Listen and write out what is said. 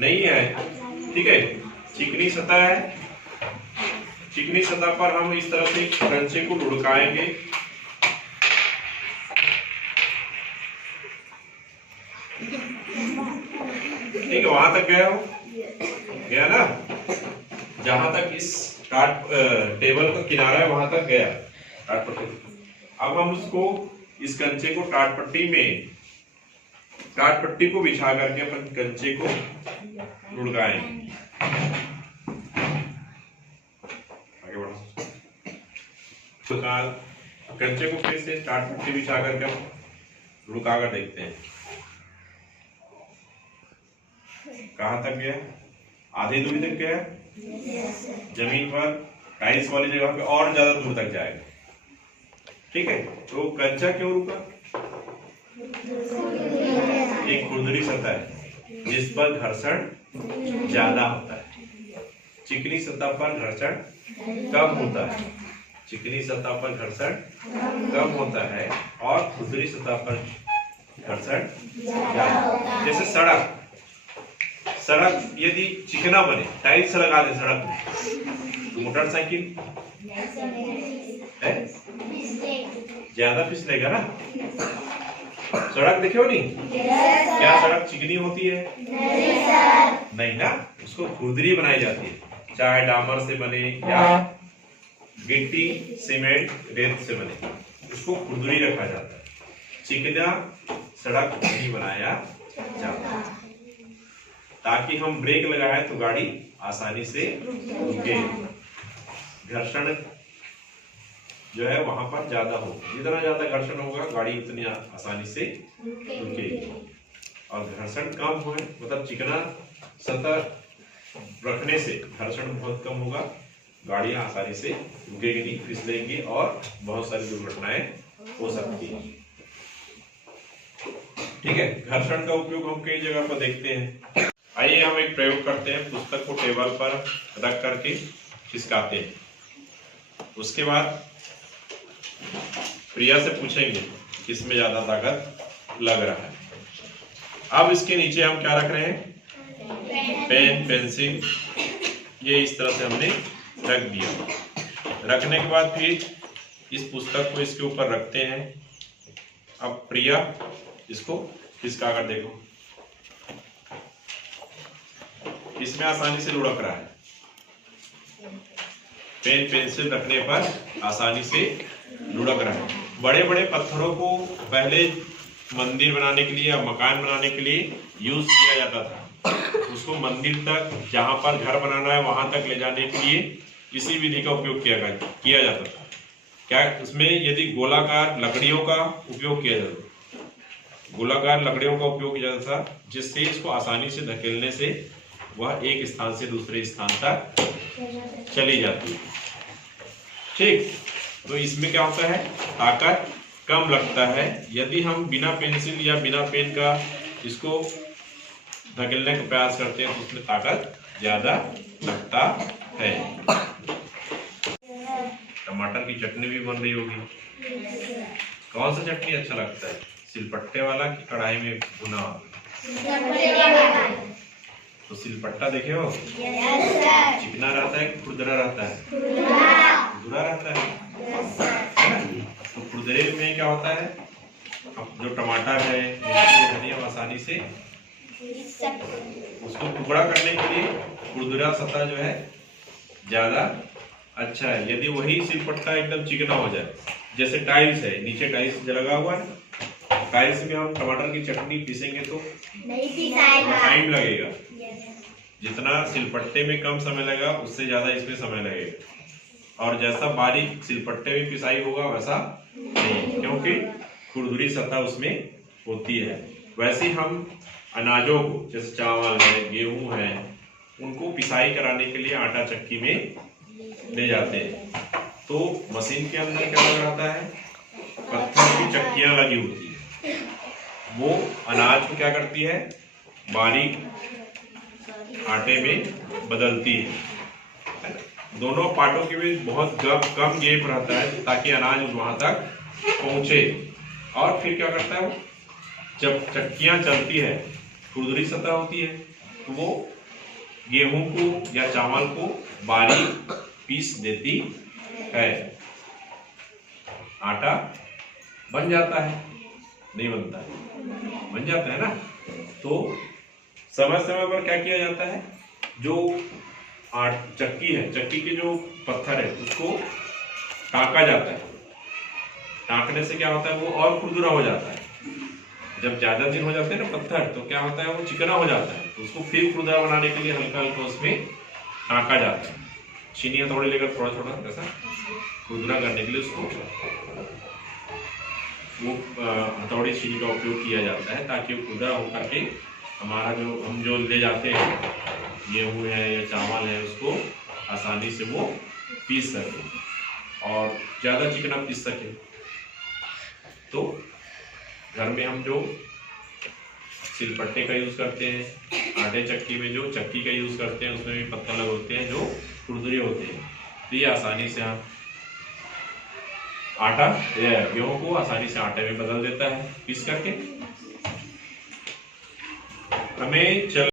नहीं है, ठीक है। चिकनी सतह है, चिकनी सतह पर हम इस तरह से कंचे को लुढ़काएंगे। ठीक है, वहां तक गया हो, गया ना, जहां तक इस टाट टेबल का किनारा है वहां तक गया टाट पट्टी। अब हम उसको इस कंचे को टाट पट्टी को बिछा करके अपन कंचे को लुढ़काएंगे। आगे बढ़ो, कंचे को फिर से टाट पट्टी बिछा करके लुढ़का कर देखते हैं कहां तक गया। आधी दूरी तक गया, जमीन पर टाइल्स वाली जगह पे और ज्यादा दूर तक जाएगा। ठीक है, तो कंचा क्यों रुका? एक खुरदरी सतह है जिस पर घर्षण ज्यादा होता है, चिकनी सतह पर घर्षण कम होता है। चिकनी सतह पर घर्षण कम होता है और खुरदरी सतह पर घर्षण ज्यादा होता है। जैसे सड़क यदि चिकना बने, टाइल्स लगा दे सड़क में, तो मोटरसाइकिल ज्यादा फिसलेगा ना। सड़क देखे हो नहीं? क्या सड़क चिकनी होती है? नहीं ना, उसको खुरदरी बनाई जाती है, चाहे डामर से बने या गिट्टी सीमेंट रेत से बने, उसको खुरदरी रखा जाता है। चिकना सड़क नहीं बनाया जाता ताकि हम ब्रेक लगाए तो गाड़ी आसानी से रुके, घर्षण जो है वहां पर ज्यादा हो। जितना ज्यादा घर्षण होगा गाड़ी उतनी आसानी से रुकेगी, और घर्षण कम हो मतलब चिकना सतह रखने से घर्षण बहुत कम होगा, गाड़ियां आसानी से रुकेगी नहीं, फिसलेंगी और बहुत सारी दुर्घटनाएं हो सकती है। ठीक है, घर्षण का उपयोग हम कई जगह पर देखते हैं। आइए हम एक प्रयोग करते हैं, पुस्तक को टेबल पर रख करके खिसकाते हैं। उसके बाद प्रिया से पूछेंगे किसमें ज्यादा ताकत लग रहा है। अब इसके नीचे हम क्या रख रहे हैं? पेन, पेंसिल, ये इस तरह से हमने रख दिया। रखने के बाद फिर इस पुस्तक को इसके ऊपर रखते हैं। अब प्रिया इसको खिसका कर देखो, इसमें आसानी से लुढ़क रहा है। पेन पेंसिल रखने पर आसानी से लुढ़क रहा है। बड़े बड़े पत्थरों को पहले मंदिर बनाने के लिए या मकान बनाने के लिए यूज किया जाता था, उसको मंदिर तक, जहां पर घर बनाना है वहां तक ले जाने के लिए इसी विधि का उपयोग किया जाता था। क्या उसमें यदि गोलाकार लकड़ियों का उपयोग किया जाता था, गोलाकार लकड़ियों का उपयोग किया जाता था, जिससे इसको आसानी से धकेलने से वह एक स्थान से दूसरे स्थान तक चली जाती है। ठीक, तो इसमें क्या होता है? ताकत कम लगता है। यदि हम बिना पेंसिल या बिना पेन का इसको धकेलने का प्रयास करते हैं तो उसमें ताकत ज्यादा लगता है। टमाटर की चटनी भी बन रही होगी। कौन सा चटनी अच्छा लगता है, सिलपट्टे वाला कि कढ़ाई में भुना? तो सिलपट्टा देखे हो, चिकना रहता है कि खुरदरा रहता है? खुरदरा रहता है। तो खुरदरे में क्या होता है, अब जो टमाटर है, मिर्ची, धनिया, आसानी से उसको टुकड़ा करने के लिए खुरदरा सतह जो है ज्यादा अच्छा है। यदि वही सिलपट्टा एकदम चिकना हो जाए, जैसे टाइल्स है, नीचे टाइल्स लगा हुआ है, टाइल्स में हम टमाटर की चटनी पीसेंगे तो टाइम लगेगा। जितना सिलपट्टे में कम समय लगेगा उससे ज्यादा इसमें समय लगेगा, और जैसा बारीक सिलपट्टे में पिसाई होगा वैसा नहीं, क्योंकि खुरदुरी सतह उसमें होती है। वैसे हम अनाजों को, जैसे चावल है, गेहूं है, उनको पिसाई कराने के लिए आटा चक्की में ले जाते हैं। तो मशीन के अंदर क्या लगा रहता है? पत्थर की चक्कियां लगी होती है। वो अनाज को क्या करती है? बारीक आटे में बदलती है। दोनों पार्टों के बीच बहुत कम गैप रहता है ताकि अनाज वहां तक पहुंचे। और फिर क्या करता है वो, जब चक्कियां चलती है, खुरदुरी सतह होती है, तो वो गेहूं को या चावल को बारीक पीस देती है। आटा बन जाता है, नहीं बनता है, बन जाता है ना। तो समय समय पर क्या किया जाता है, जो चक्की है, चक्की के जो पत्थर है उसको टाँका जाता है। टाँकने से क्या होता है, वो और खुरदुरा हो जाता है। जब ज्यादा दिन हो जाते हैं ना पत्थर, तो क्या होता है, वो चिकना हो जाता है। तो उसको फिर खुरदुरा बनाने के लिए हल्का हल्का उसमें टाँका जाता है। छीनी हथौड़ी लेकर थोड़ा थोड़ा ऐसा खुरदुरा करने के लिए उसको वो हथौड़ी छीनी का उपयोग किया जाता है, ताकि वो खुरदुरा होकर के हमारा जो हम जो ले जाते हैं गेहूँ है या चावल है, उसको आसानी से वो पीस सके और ज़्यादा चिकना पीस सके। तो घर में हम जो सिलपट्टे का यूज़ करते हैं, आटे चक्की में जो चक्की का यूज़ करते हैं, उसमें भी पत्थर लगे होते हैं जो खुरदुरे होते हैं। तो ये आसानी से हम आटा गेहूँ को आसानी से आटे में बदल देता है पीस करके। हमें